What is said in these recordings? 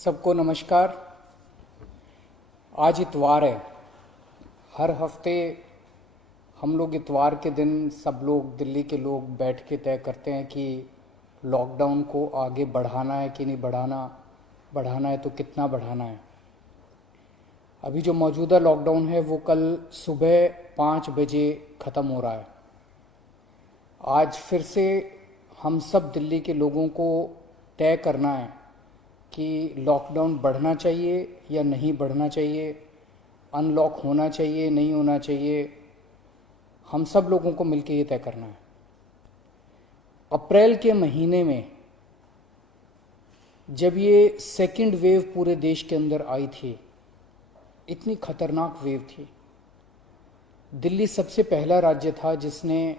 सबको नमस्कार। आज इतवार है। हर हफ्ते हम लोग इतवार के दिन सब लोग दिल्ली के लोग बैठ के तय करते हैं कि लॉकडाउन को आगे बढ़ाना है कि नहीं बढ़ाना, बढ़ाना है तो कितना बढ़ाना है। अभी जो मौजूदा लॉकडाउन है वो कल सुबह 5 बजे ख़त्म हो रहा है। आज फिर से हम सब दिल्ली के लोगों को तय करना है कि लॉकडाउन बढ़ना चाहिए या नहीं बढ़ना चाहिए, अनलॉक होना चाहिए नहीं होना चाहिए। हम सब लोगों को मिलकर ये तय करना है। अप्रैल के महीने में जब ये सेकंड वेव पूरे देश के अंदर आई थी, इतनी खतरनाक वेव थी। दिल्ली सबसे पहला राज्य था जिसने,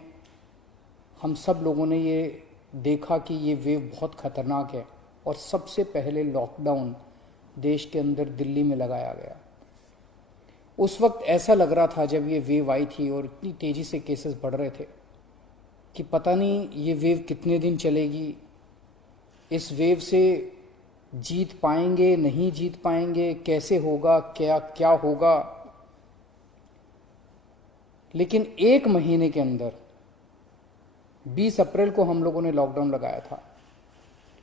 हम सब लोगों ने ये देखा कि ये वेव बहुत खतरनाक है और सबसे पहले लॉकडाउन देश के अंदर दिल्ली में लगाया गया। उस वक्त ऐसा लग रहा था जब ये वेव आई थी और इतनी तेज़ी से केसेस बढ़ रहे थे कि पता नहीं ये वेव कितने दिन चलेगी, इस वेव से जीत पाएंगे नहीं जीत पाएंगे, कैसे होगा, क्या क्या होगा। लेकिन एक महीने के अंदर 20 अप्रैल को हम लोगों ने लॉकडाउन लगाया था।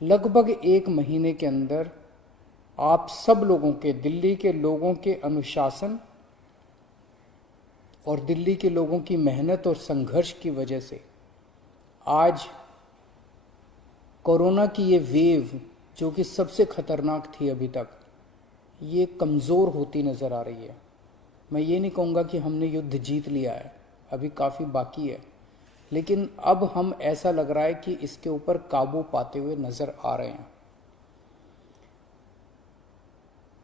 लगभग एक महीने के अंदर आप सब लोगों के, दिल्ली के लोगों के अनुशासन और दिल्ली के लोगों की मेहनत और संघर्ष की वजह से आज कोरोना की ये वेव, जो कि सबसे खतरनाक थी अभी तक, ये कमज़ोर होती नज़र आ रही है। मैं ये नहीं कहूँगा कि हमने युद्ध जीत लिया है, अभी काफ़ी बाकी है, लेकिन अब हम, ऐसा लग रहा है कि इसके ऊपर काबू पाते हुए नजर आ रहे हैं।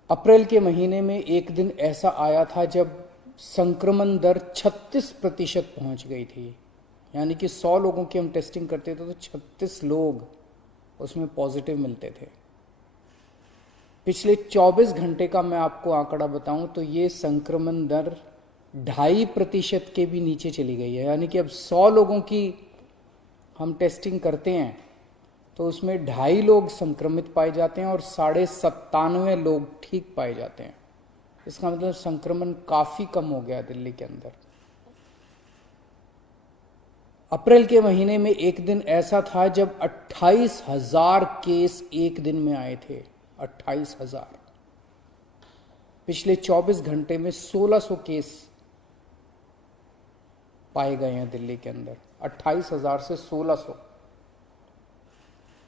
अप्रैल के महीने में एक दिन ऐसा आया था जब संक्रमण दर 36% पहुंच गई थी। यानी कि 100 लोगों की हम टेस्टिंग करते थे तो 36 लोग उसमें पॉजिटिव मिलते थे। पिछले 24 घंटे का मैं आपको आंकड़ा बताऊं तो ये संक्रमण दर 2.5% के भी नीचे चली गई है। यानी कि अब 100 लोगों की हम टेस्टिंग करते हैं तो उसमें 2.5 लोग संक्रमित पाए जाते हैं और 97.5 लोग ठीक पाए जाते हैं। इसका मतलब संक्रमण काफी कम हो गया दिल्ली के अंदर। अप्रैल के महीने में एक दिन ऐसा था जब 28,000 केस एक दिन में आए थे। 28,000। पिछले 24 घंटे में 1600 केस पाए गए हैं दिल्ली के अंदर। 28,000 से 1600।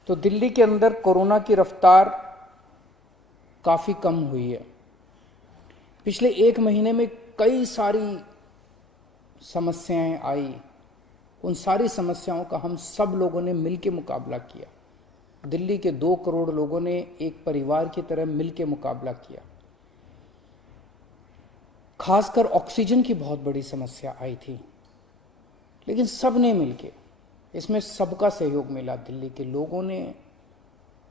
तो दिल्ली के अंदर कोरोना की रफ्तार काफी कम हुई है। पिछले एक महीने में कई सारी समस्याएं आई। उन सारी समस्याओं का हम सब लोगों ने मिलकर मुकाबला किया। दिल्ली के 2 करोड़ लोगों ने एक परिवार की तरह मिलकर मुकाबला किया। खासकर ऑक्सीजन की बहुत बड़ी समस्या आई थी, लेकिन सब ने मिलके, इसमें सबका सहयोग मिला। दिल्ली के लोगों ने,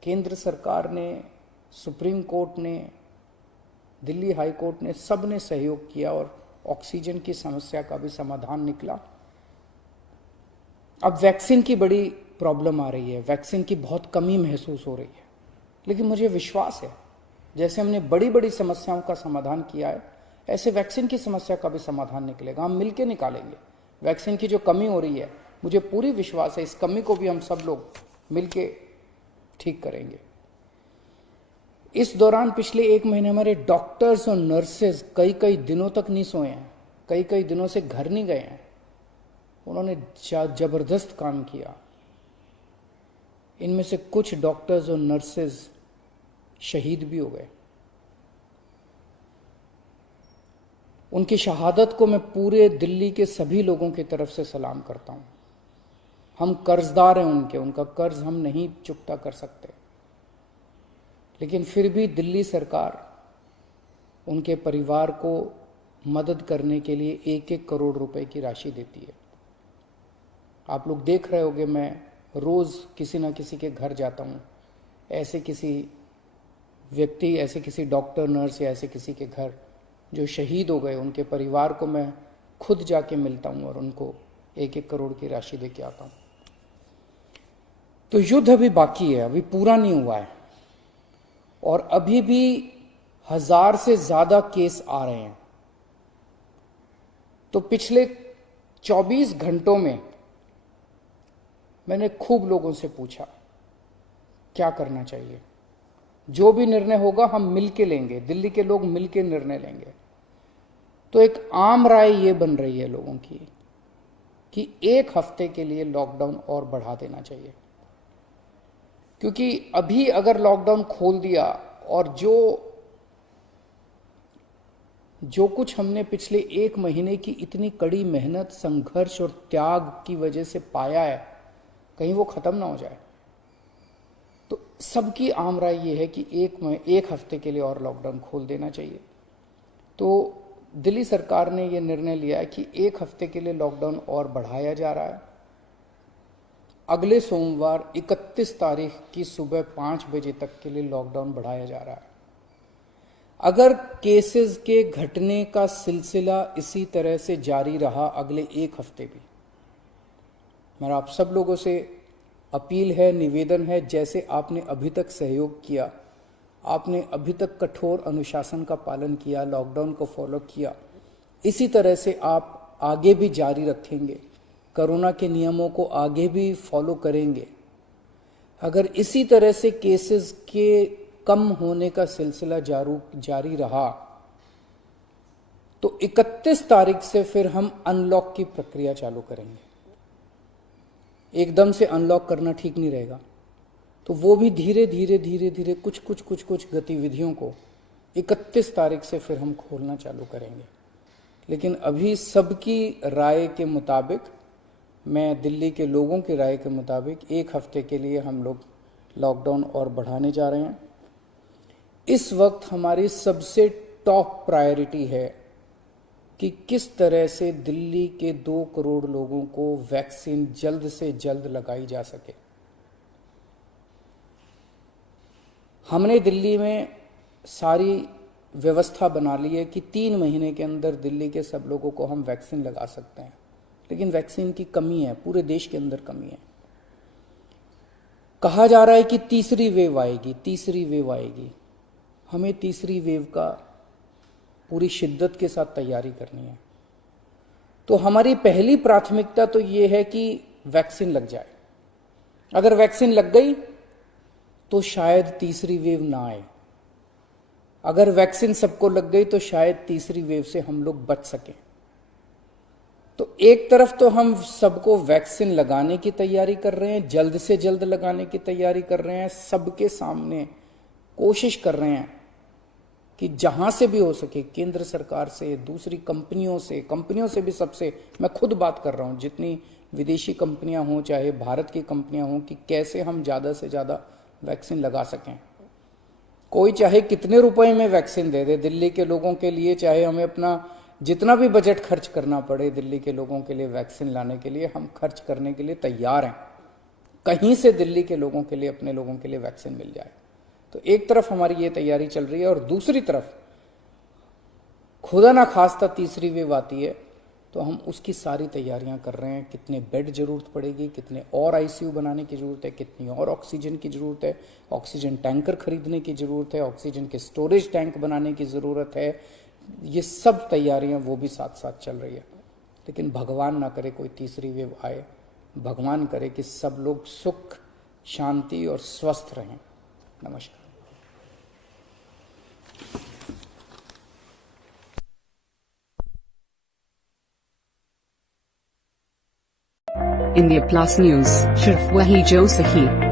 केंद्र सरकार ने, सुप्रीम कोर्ट ने, दिल्ली हाई कोर्ट ने, सब ने सहयोग किया और ऑक्सीजन की समस्या का भी समाधान निकला। अब वैक्सीन की बड़ी प्रॉब्लम आ रही है, वैक्सीन की बहुत कमी महसूस हो रही है, लेकिन मुझे विश्वास है जैसे हमने बड़ी बड़ी समस्याओं का समाधान किया है, ऐसे वैक्सीन की समस्या का भी समाधान निकलेगा। हम मिलकर निकालेंगे। वैक्सीन की जो कमी हो रही है, मुझे पूरी विश्वास है इस कमी को भी हम सब लोग मिलके ठीक करेंगे। इस दौरान पिछले एक महीने हमारे डॉक्टर्स और नर्सेज कई कई दिनों तक नहीं सोए हैं, कई कई दिनों से घर नहीं गए हैं। उन्होंने जबरदस्त काम किया। इनमें से कुछ डॉक्टर्स और नर्सेज शहीद भी हो गए। उनकी शहादत को मैं पूरे दिल्ली के सभी लोगों की तरफ से सलाम करता हूं। हम कर्जदार हैं उनके, उनका कर्ज हम नहीं चुकता कर सकते, लेकिन फिर भी दिल्ली सरकार उनके परिवार को मदद करने के लिए 1-1 करोड़ रुपए की राशि देती है। आप लोग देख रहे होंगे, मैं रोज किसी ना किसी के घर जाता हूं, ऐसे किसी व्यक्ति, ऐसे किसी डॉक्टर, नर्स या ऐसे किसी के घर जो शहीद हो गए, उनके परिवार को मैं खुद जाके मिलता हूं और उनको 1-1 करोड़ की राशि दे के आता हूं। तो युद्ध अभी बाकी है, अभी पूरा नहीं हुआ है और अभी भी 1000 से ज्यादा केस आ रहे हैं। तो पिछले 24 घंटों में मैंने खूब लोगों से पूछा क्या करना चाहिए। जो भी निर्णय होगा हम मिलके लेंगे, दिल्ली के लोग मिलके निर्णय लेंगे। तो एक आम राय ये बन रही है लोगों की कि 1 हफ्ते के लिए लॉकडाउन और बढ़ा देना चाहिए, क्योंकि अभी अगर लॉकडाउन खोल दिया और जो कुछ हमने पिछले 1 महीने की इतनी कड़ी मेहनत, संघर्ष और त्याग की वजह से पाया है, कहीं वो खत्म ना हो जाए। तो सबकी आम राय ये है कि 1 हफ्ते के लिए और लॉकडाउन खोल देना चाहिए। तो दिल्ली सरकार ने ये निर्णय लिया है कि 1 हफ्ते के लिए लॉकडाउन और बढ़ाया जा रहा है। अगले सोमवार 31 तारीख की सुबह 5 बजे तक के लिए लॉकडाउन बढ़ाया जा रहा है। अगर केसेस के घटने का सिलसिला इसी तरह से जारी रहा अगले 1 हफ्ते भी, मेरा आप सब लोगों से अपील है, निवेदन है, जैसे आपने अभी तक सहयोग किया, आपने अभी तक कठोर अनुशासन का पालन किया, लॉकडाउन को फॉलो किया, इसी तरह से आप आगे भी जारी रखेंगे, कोरोना के नियमों को आगे भी फॉलो करेंगे। अगर इसी तरह से केसेस के कम होने का सिलसिला जारी रहा तो 31 तारीख से फिर हम अनलॉक की प्रक्रिया चालू करेंगे। एकदम से अनलॉक करना ठीक नहीं रहेगा, तो वो भी धीरे धीरे कुछ गतिविधियों को 31 तारीख से फिर हम खोलना चालू करेंगे। लेकिन अभी सबकी राय के मुताबिक, मैं दिल्ली के लोगों की राय के मुताबिक 1 हफ्ते के लिए हम लोग लॉकडाउन और बढ़ाने जा रहे हैं। इस वक्त हमारी सबसे टॉप प्रायोरिटी है कि किस तरह से दिल्ली के 2 करोड़ लोगों को वैक्सीन जल्द से जल्द लगाई जा सके। हमने दिल्ली में सारी व्यवस्था बना ली है कि 3 महीने के अंदर दिल्ली के सब लोगों को हम वैक्सीन लगा सकते हैं, लेकिन वैक्सीन की कमी है, पूरे देश के अंदर कमी है। कहा जा रहा है कि तीसरी वेव आएगी। हमें तीसरी वेव का पूरी शिद्दत के साथ तैयारी करनी है। तो हमारी पहली प्राथमिकता तो ये है कि वैक्सीन लग जाए। अगर वैक्सीन लग गई तो शायद तीसरी वेव ना आए। अगर वैक्सीन सबको लग गई तो शायद तीसरी वेव से हम लोग बच सकें। तो एक तरफ तो हम सबको वैक्सीन लगाने की तैयारी कर रहे हैं, जल्द से जल्द लगाने की तैयारी कर रहे हैं, सबके सामने कोशिश कर रहे हैं कि जहां से भी हो सके, केंद्र सरकार से, दूसरी कंपनियों से भी, सबसे मैं खुद बात कर रहा हूं, जितनी विदेशी कंपनियां हों चाहे भारत की कंपनियां हों, कि कैसे हम ज्यादा से ज्यादा वैक्सीन लगा सकें। कोई चाहे कितने रुपए में वैक्सीन दे दे दिल्ली के लोगों के लिए, चाहे हमें अपना जितना भी बजट खर्च करना पड़े दिल्ली के लोगों के लिए वैक्सीन लाने के लिए, हम खर्च करने के लिए तैयार हैं। कहीं से दिल्ली के लोगों के लिए, अपने लोगों के लिए वैक्सीन मिल जाए। तो एक तरफ हमारी ये तैयारी चल रही है और दूसरी तरफ खुदा ना खास्ता तीसरी वेव आती है तो हम उसकी सारी तैयारियां कर रहे हैं। कितने बेड जरूरत पड़ेगी, कितने और आईसीयू बनाने की जरूरत है, कितनी और ऑक्सीजन की जरूरत है, ऑक्सीजन टैंकर खरीदने की जरूरत है, ऑक्सीजन के स्टोरेज टैंक बनाने की जरूरत है। ये सब तैयारियां वो भी साथ साथ चल रही है। लेकिन भगवान ना करे कोई तीसरी वेव आए, भगवान करे कि सब लोग सुख, शांति और स्वस्थ रहें। नमस्कार। इंडिया प्लस न्यूज, सिर्फ वही जो सही।